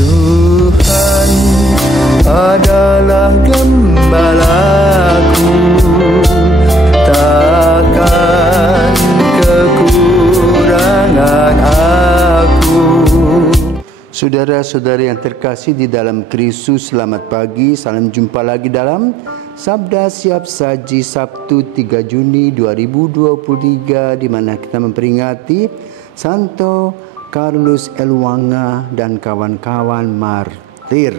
Tuhan adalah gembalaku, takkan kekurangan aku. Saudara-saudari yang terkasih di dalam Kristus, selamat pagi. Salam jumpa lagi dalam Sabda Siap Saji Sabtu 3 Juni 2023, di mana kita memperingati Santo Carlos Elwanga dan kawan-kawan martir.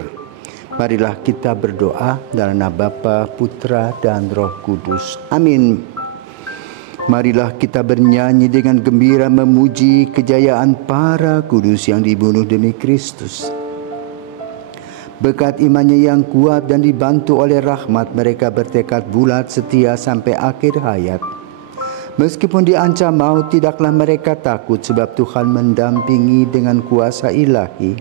Marilah kita berdoa dalam nama Bapa, Putra, dan Roh Kudus. Amin. Marilah kita bernyanyi dengan gembira memuji kejayaan para kudus yang dibunuh demi Kristus. Berkat imannya yang kuat dan dibantu oleh rahmat, mereka bertekad bulat setia sampai akhir hayat. Meskipun diancam maut, tidaklah mereka takut, sebab Tuhan mendampingi dengan kuasa ilahi.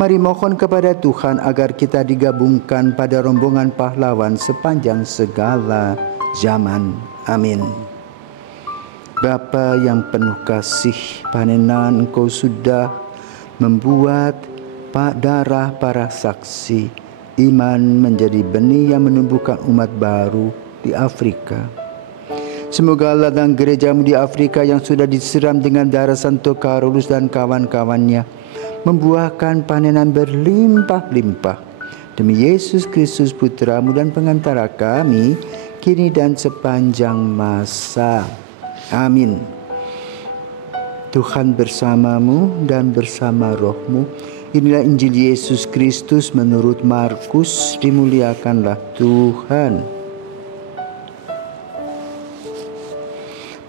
Mari mohon kepada Tuhan agar kita digabungkan pada rombongan pahlawan sepanjang segala zaman. Amin. Bapa yang penuh kasih, panenan Engkau sudah membuat darah para saksi iman menjadi benih yang menumbuhkan umat baru di Afrika. Semoga Allah dan gerejamu di Afrika yang sudah disiram dengan darah Santo Carolus dan kawan-kawannya membuahkan panenan berlimpah-limpah. Demi Yesus Kristus Putramu dan pengantara kami, kini dan sepanjang masa. Amin. Tuhan bersamamu dan bersama rohmu. Inilah Injil Yesus Kristus menurut Markus. Dimuliakanlah Tuhan.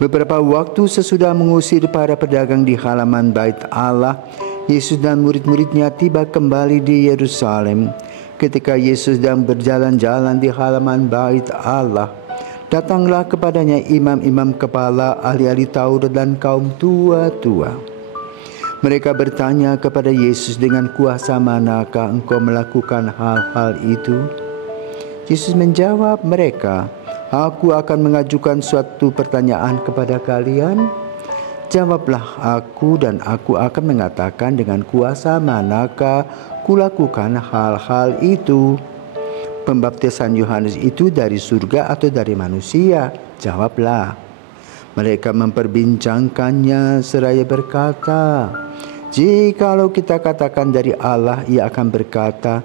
Beberapa waktu sesudah mengusir para pedagang di halaman Bait Allah, Yesus dan murid-muridnya tiba kembali di Yerusalem. Ketika Yesus sedang berjalan-jalan di halaman Bait Allah, datanglah kepadanya imam-imam kepala, ahli-ahli Taurat dan kaum tua-tua. Mereka bertanya kepada Yesus, dengan kuasa manakah engkau melakukan hal-hal itu? Yesus menjawab mereka, aku akan mengajukan suatu pertanyaan kepada kalian. Jawablah aku dan aku akan mengatakan dengan kuasa manakah kulakukan hal-hal itu. Pembaptisan Yohanes itu dari surga atau dari manusia? Jawablah. Mereka memperbincangkannya seraya berkata, jikalau kita katakan dari Allah, ia akan berkata,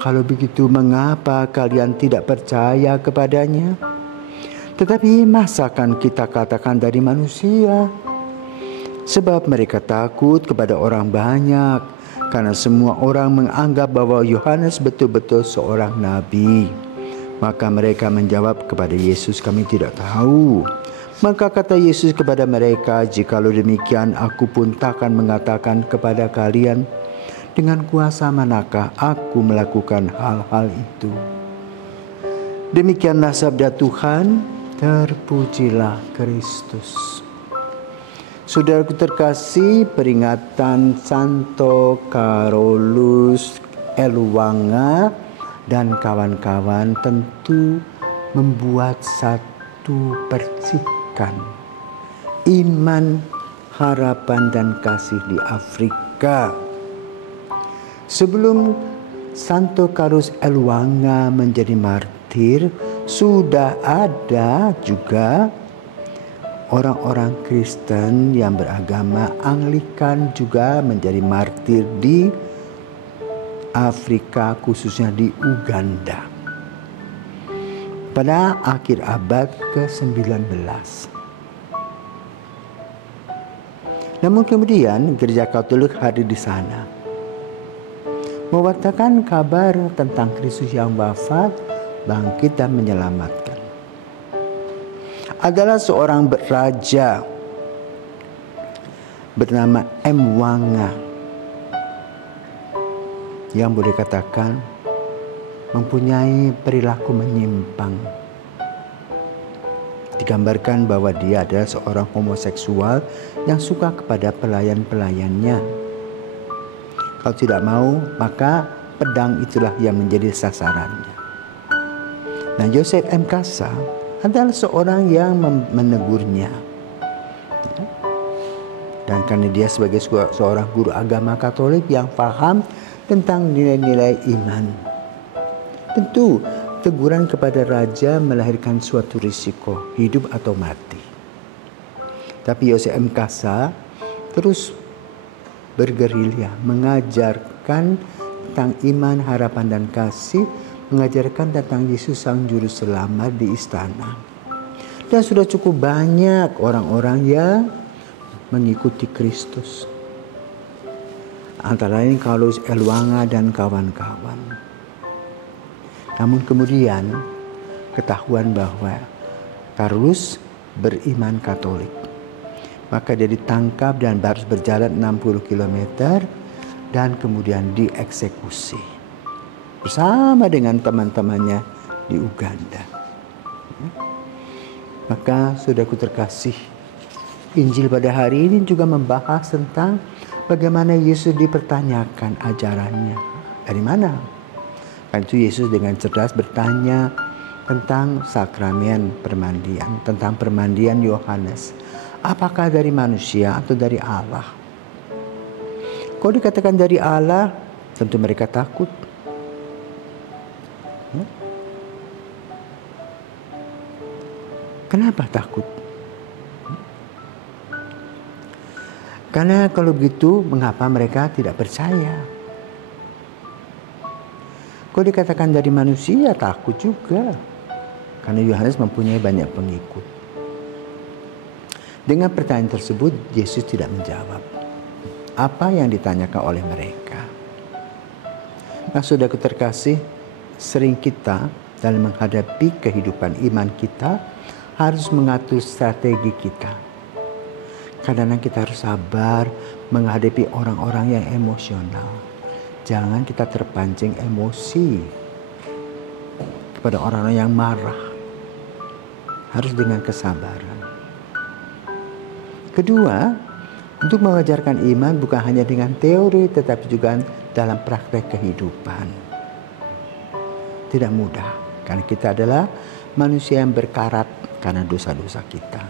kalau begitu mengapa kalian tidak percaya kepadanya? Tetapi masakan kita katakan dari manusia? Sebab mereka takut kepada orang banyak, karena semua orang menganggap bahwa Yohanes betul-betul seorang nabi. Maka mereka menjawab kepada Yesus, kami tidak tahu. Maka kata Yesus kepada mereka, jikalau demikian aku pun takkan mengatakan kepada kalian dengan kuasa manakah aku melakukan hal-hal itu. Demikianlah sabda Tuhan, terpujilah Kristus. Saudaraku terkasih, peringatan Santo Carolus Elwanga dan kawan-kawan tentu membuat satu percikan iman, harapan dan kasih di Afrika. Sebelum Santo Carolus Elwanga menjadi martir, sudah ada juga orang-orang Kristen yang beragama Anglikan juga menjadi martir di Afrika, khususnya di Uganda pada akhir abad ke-19. Namun kemudian Gereja Katolik hadir di sana, mewartakan kabar tentang Kristus yang wafat, bangkit dan menyelamatkan. Adalah seorang raja bernama Mwanga yang boleh katakan mempunyai perilaku menyimpang. Digambarkan bahwa dia adalah seorang homoseksual yang suka kepada pelayan-pelayannya. Kalau tidak mau, maka pedang itulah yang menjadi sasarannya. Nah, Joseph M. Kassa adalah seorang yang menegurnya. Dan karena dia sebagai seorang guru agama Katolik yang paham tentang nilai-nilai iman. Tentu, teguran kepada raja melahirkan suatu risiko, hidup atau mati. Tapi Yosef M. Kasa terus bergerilya, mengajarkan tentang iman, harapan, dan kasih, mengajarkan tentang Yesus Sang Juru Selamat di istana. Dan sudah cukup banyak orang-orang yang mengikuti Kristus. Antara lain Carlos Elwanga dan kawan-kawan. Namun kemudian ketahuan bahwa Carlos beriman Katolik. Maka dia ditangkap dan harus berjalan 60 km dan kemudian dieksekusi bersama dengan teman-temannya di Uganda. Maka saudaraku terkasih, Injil pada hari ini juga membahas tentang bagaimana Yesus dipertanyakan ajarannya. Dari mana? Kan itu Yesus dengan cerdas bertanya tentang sakramen permandian, tentang permandian Yohanes. Apakah dari manusia atau dari Allah? Kalau dikatakan dari Allah, tentu mereka takut. Kenapa takut? Karena kalau begitu, mengapa mereka tidak percaya? Kalau dikatakan dari manusia, takut juga. Karena Yohanes mempunyai banyak pengikut. Dengan pertanyaan tersebut, Yesus tidak menjawab apa yang ditanyakan oleh mereka. Nah, saudaraku terkasih, sering kita dalam menghadapi kehidupan iman kita harus mengatur strategi kita. Kadang-kadang kita harus sabar menghadapi orang-orang yang emosional. Jangan kita terpancing emosi kepada orang-orang yang marah. Harus dengan kesabaran. Kedua, untuk mengajarkan iman bukan hanya dengan teori tetapi juga dalam praktek kehidupan. Tidak mudah karena kita adalah manusia yang berkarat karena dosa-dosa kita.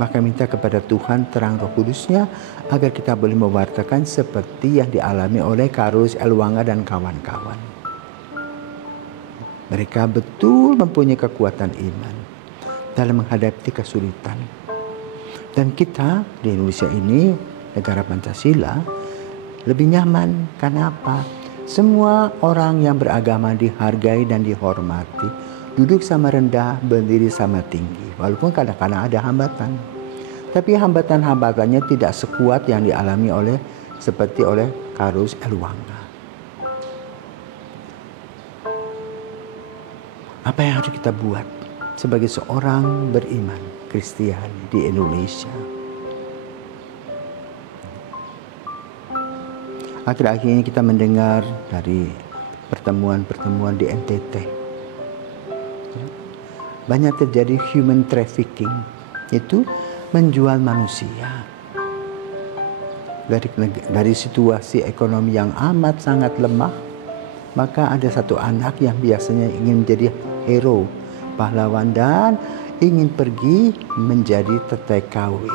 Maka minta kepada Tuhan terang Roh Kudus-Nya agar kita boleh mewartakan seperti yang dialami oleh Carlos Elwanga dan kawan-kawan. Mereka betul mempunyai kekuatan iman dalam menghadapi kesulitan. Dan kita di Indonesia ini, negara Pancasila, lebih nyaman. Karena apa? Semua orang yang beragama dihargai dan dihormati. Duduk sama rendah, berdiri sama tinggi. Walaupun kadang-kadang ada hambatan. Tapi hambatan-hambatannya tidak sekuat yang dialami seperti oleh Carlos Elwanga. Apa yang harus kita buat sebagai seorang beriman Kristiani di Indonesia? Akhir-akhir ini kita mendengar dari pertemuan-pertemuan di NTT. Banyak terjadi human trafficking, itu menjual manusia. Dari situasi ekonomi yang amat sangat lemah, maka ada satu anak yang biasanya ingin menjadi hero, pahlawan, dan ingin pergi menjadi TKW.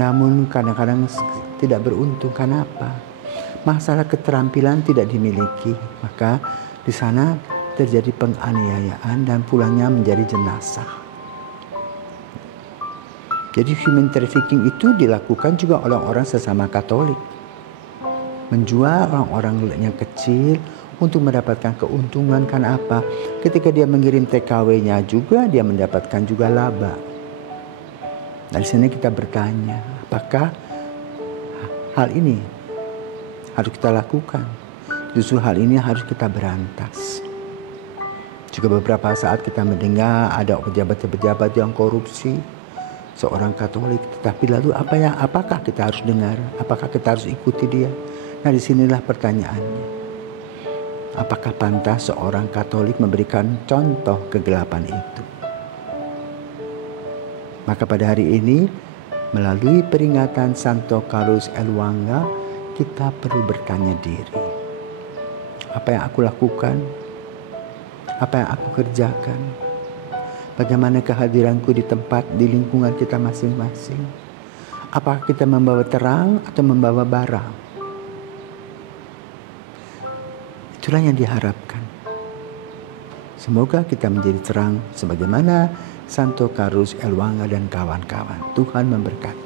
Namun kadang-kadang tidak beruntung. Kenapa? Masalah keterampilan tidak dimiliki. Maka di sana terjadi penganiayaan dan pulangnya menjadi jenazah. Jadi human trafficking itu dilakukan juga oleh orang sesama Katolik. Menjual orang-orang yang kecil untuk mendapatkan keuntungan. Karena apa? Ketika dia mengirim TKW-nya juga, dia mendapatkan juga laba. Dari sini kita bertanya, apakah hal ini harus kita lakukan? Justru hal ini harus kita berantas. Juga beberapa saat kita mendengar ada pejabat-pejabat yang korupsi, seorang Katolik. Tetapi lalu apakah kita harus dengar? Apakah kita harus ikuti dia? Nah, disinilah pertanyaannya. Apakah pantas seorang Katolik memberikan contoh kegelapan itu? Maka pada hari ini, melalui peringatan Santo Carlos Elwanga, kita perlu bertanya diri. Apa yang aku lakukan? Apa yang aku kerjakan? Bagaimana kehadiranku di tempat, di lingkungan kita masing-masing? Apakah kita membawa terang atau membawa bara? Itulah yang diharapkan. Semoga kita menjadi terang sebagaimana Santo Karus Elwanga dan kawan-kawan. Tuhan memberkati.